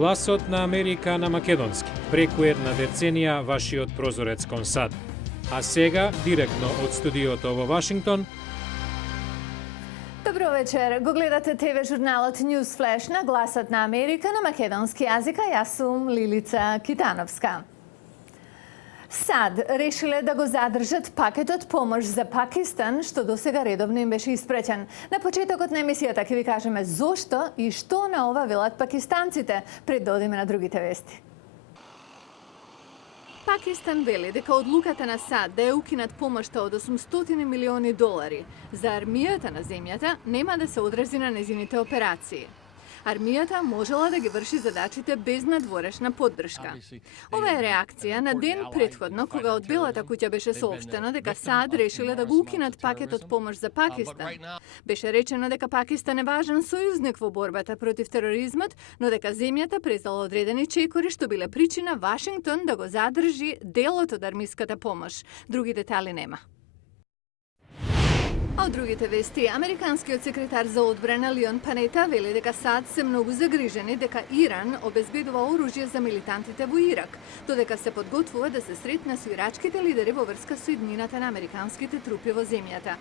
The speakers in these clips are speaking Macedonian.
Гласот на Америка на македонски. Преку една деценија вашиот прозорец кон САД. А сега, директно од студиото во Вашингтон, Добро вечер. Го гледате ТВ журналот News Flash на Гласот на Америка на македонски јазик, а јас сум Лилица Китановска. САД решиле да го задржат пакетот помош за Пакистан, што досега редовно им беше испреќан. На почетокот на емисијата ќе ви кажеме зошто и што на ова велат пакистанците, пред да одиме на другите вести. Пакистан вели дека одлуката на САД да ја укинат помошта од 800 милиони долари за армијата на земјата нема да се одрази на незините операции. Армијата можела да ги врши задачите без надворешна поддршка. Ова е реакција на ден претходно кога од Белата куќа беше соопштено дека САД решиле да го укинат пакетот помош за Пакистан. Беше речено дека Пакистан е важен сојузник во борбата против тероризмот, но дека земјата презала одредени чекори што биле причина Вашингтон да го задржи делот од армиската помош. Други детали нема. А од другите вести, американскиот секретар за одбрана Леон Панета вели дека САД се многу загрижени дека Иран обезбедува оружје за милитантите во Ирак, додека се подготвува да се сретне со ирачките лидери во врска со иднината на американските трупи во земјата.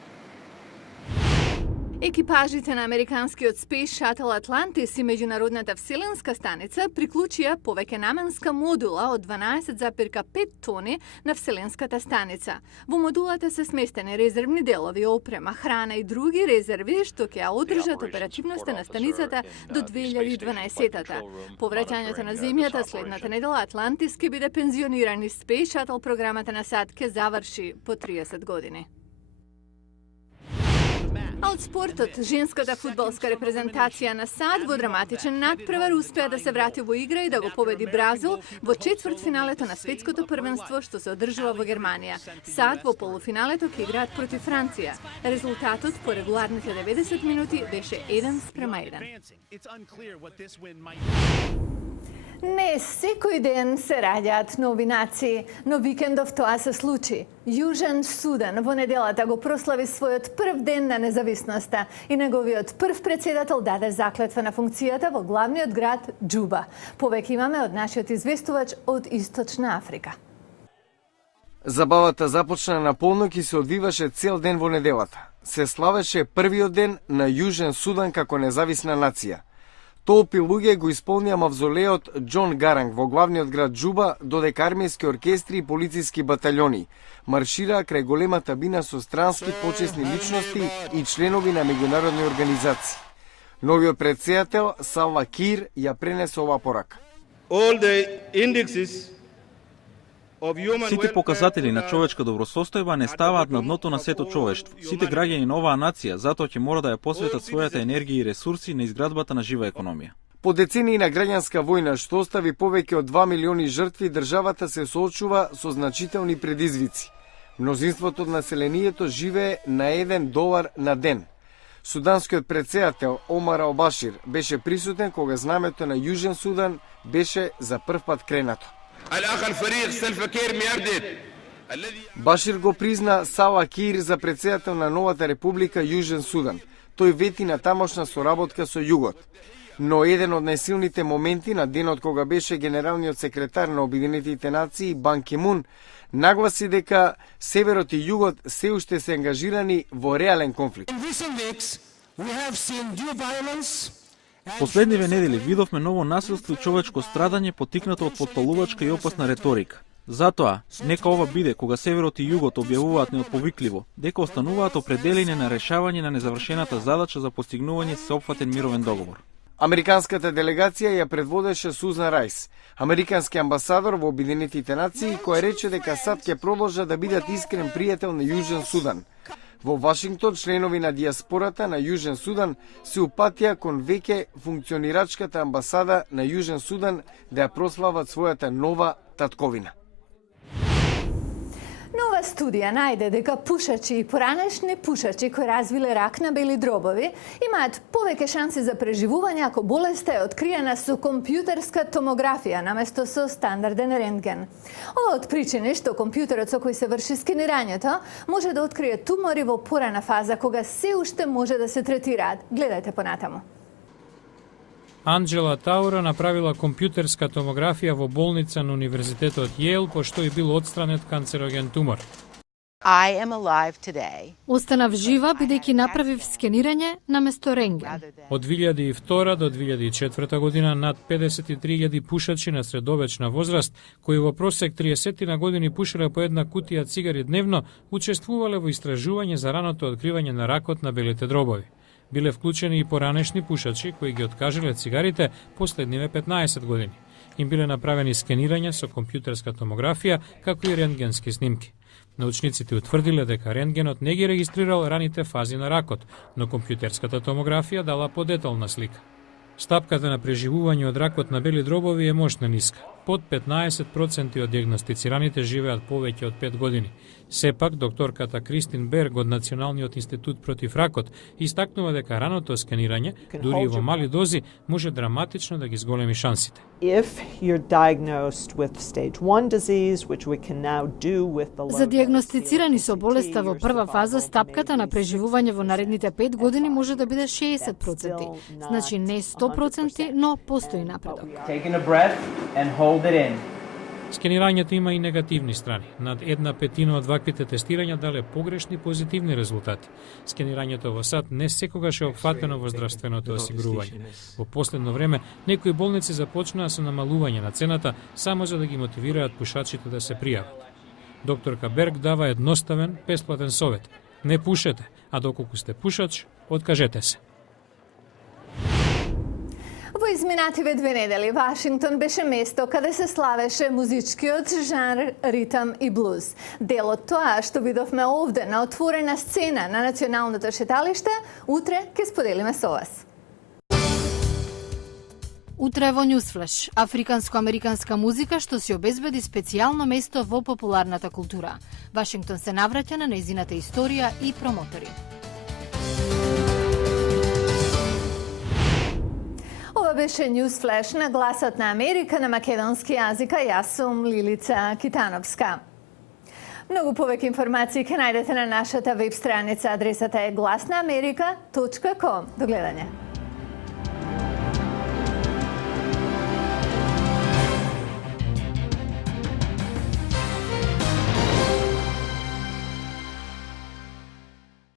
Екипажите на американскиот Space Shuttle Atlantis и меѓународната вселенска станица приклучија повеќе наменска модула од 12,5 тони на вселенската станица. Во модулата се сместени резервни делови, опрема, храна и други резерви што ќе ја одржат оперативноста на станицата до 2012-та. По враќањето на земјата следната недела Атлантис ќе биде пензиониран и Space Shuttle програмата на САД ќе заврши по 30 години. А од спортот, женската фудбалска репрезентација на САД во драматичен надпревар успеа да се врати во игра и да го победи Бразил во четвртфиналето на светското првенство што се одржува во Германија. САД во полуфиналето ќе играат против Франција. Резултатот по регуларните 90 минути беше 1:1. Не секој ден се раѓаат нови нации, но викендов тоа се случи. Јужен Судан во неделата го прослави својот прв ден на независноста и неговиот прв претседател даде заклетва на функцијата во главниот град Џуба. Повеќе имаме од нашиот известувач од Источна Африка. Забавата започна на полнок и се одвиваше цел ден во неделата. Се славеше првиот ден на Јужен Судан како независна нација. Толпи луѓе го исполнија мавзолеот Џон Гаранг во главниот град Џуба, додека армијски оркестри и полициски баталјони маршираа крај големата бина со странски почесни личности и членови на меѓународни организации. Новиот претседател Салва Кир ја пренесе оваа порака. Сите показатели на човечка добросостојба не ставаат на дното на сето човештво. Сите граѓани на оваа нација затоа ќе мора да ја посветат својата енергија и ресурси на изградбата на жива економија. По децении на граѓанска војна што остави повеќе од 2 милиони жртви, државата се соочува со значителни предизвици. Мнозинството од населението живее на $1 на ден. Суданскиот претседател Омар Ал-Башир беше присутен кога знамето на Јужен Судан беше за прв пат кренато. Башир го призна Сала Кир за претседател на новата република Јужен Судан. Тој вети на тамошна соработка со југот. Но еден од најсилните моменти на денот кога беше генералниот секретар на Обединетите нации Бан Ки Мун нагласи дека северот и југот се уште се ангажирани во реален конфликт. Последниве недели видовме ново насилство и човечко страдање поттикнато од потпалувачка и опасна реторика. Затоа, нека ова биде кога северот и југот објавуваат неотповикливо дека остануваат определени на решавање на незавршената задача за постигнување сеопфатен мировен договор. Американската делегација ја предводеше Сузан Рајс, американски амбасадор во Обединетите нации, кој рече дека САД ќе продолжат да бидат искрен пријател на Јужен Судан. Во Вашингтон, членови на диаспората на Јужен Судан се упатија кон веќе функционирачката амбасада на Јужен Судан да ја прослават својата нова татковина. Нова студија најде дека пушачи и поранешни пушачи кои развиле рак на бели дробови имаат повеќе шанси за преживување ако болеста е откриена со компјутерска томографија наместо со стандарден рентген. Ова од причини што компјутерот со кој се врши скенирањето може да открие тумори во порана фаза кога се уште може да се третираат. Гледајте понатаму. Анджела Таура направила компјутерска томографија во болница на Универзитетот Јейл, пошто и бил отстранет канцероген тумор. I am alive today. Останав жива бидејќи направив скенирање наместо рентген. Од 2002 до 2004 година над 53.000 пушачи на средовечна возраст, кои во просек 30 на години пушеле по една кутија цигари дневно, учествувале во истражување за раното откривање на ракот на белите дробови. Биле вклучени и поранешни пушачи кои ги откажале цигарите последниве 15 години. Им биле направени скенирања со компјутерска томографија, како и рентгенски снимки. Научниците утврдиле дека рентгенот не ги регистрирал раните фази на ракот, но компјутерската томографија дала подетална слика. Стапката на преживување од ракот на бели дробови е мощно ниска. Под 15% од диагностицираните живеат повеќе од 5 години. Сепак, докторката Кристин Берг од Националниот институт против ракот истакнува дека раното скенирање, дури и во мали дози, може драматично да ги зголеми шансите. If you're diagnosed with stage 1 disease, which we can now do with the За диагностицирани со болеста во прва фаза, стапката на преживување во наредните 5 години може да биде 60%. Значи не 100%, но постои напредок. Taking a breath and hold it in. Скенирањето има и негативни страни. Над 1/5 од ваквите тестирања дале погрешни позитивни резултати. Скенирањето во САД не секогаш е опфатено во здравственото осигурување. Во последно време, некои болници започнаа со намалување на цената само за да ги мотивираат пушачите да се пријават. Докторка Берг дава едноставен, бесплатен совет. Не пушете, а доколку сте пушач, откажете се. Во изминативе 2 недели Вашингтон беше место каде се славеше музичкиот жанр ритам и блуз. Дел од тоа што видовме овде на отворена сцена на Националното шеталиште, утре ќе споделиме со вас. Утре во Newsflash, африканско-американска музика што си обезбеди специјално место во популарната култура. Вашингтон се навраќа на нејзината историја и промотори. Ова беше Newsflash на Гласот на Америка на македонски јазик, а јас сум Лилица Китановска. Многу повеќе информации ќе најдете на нашата веб страница. Адресата е гласнааmerika.com. До гледање.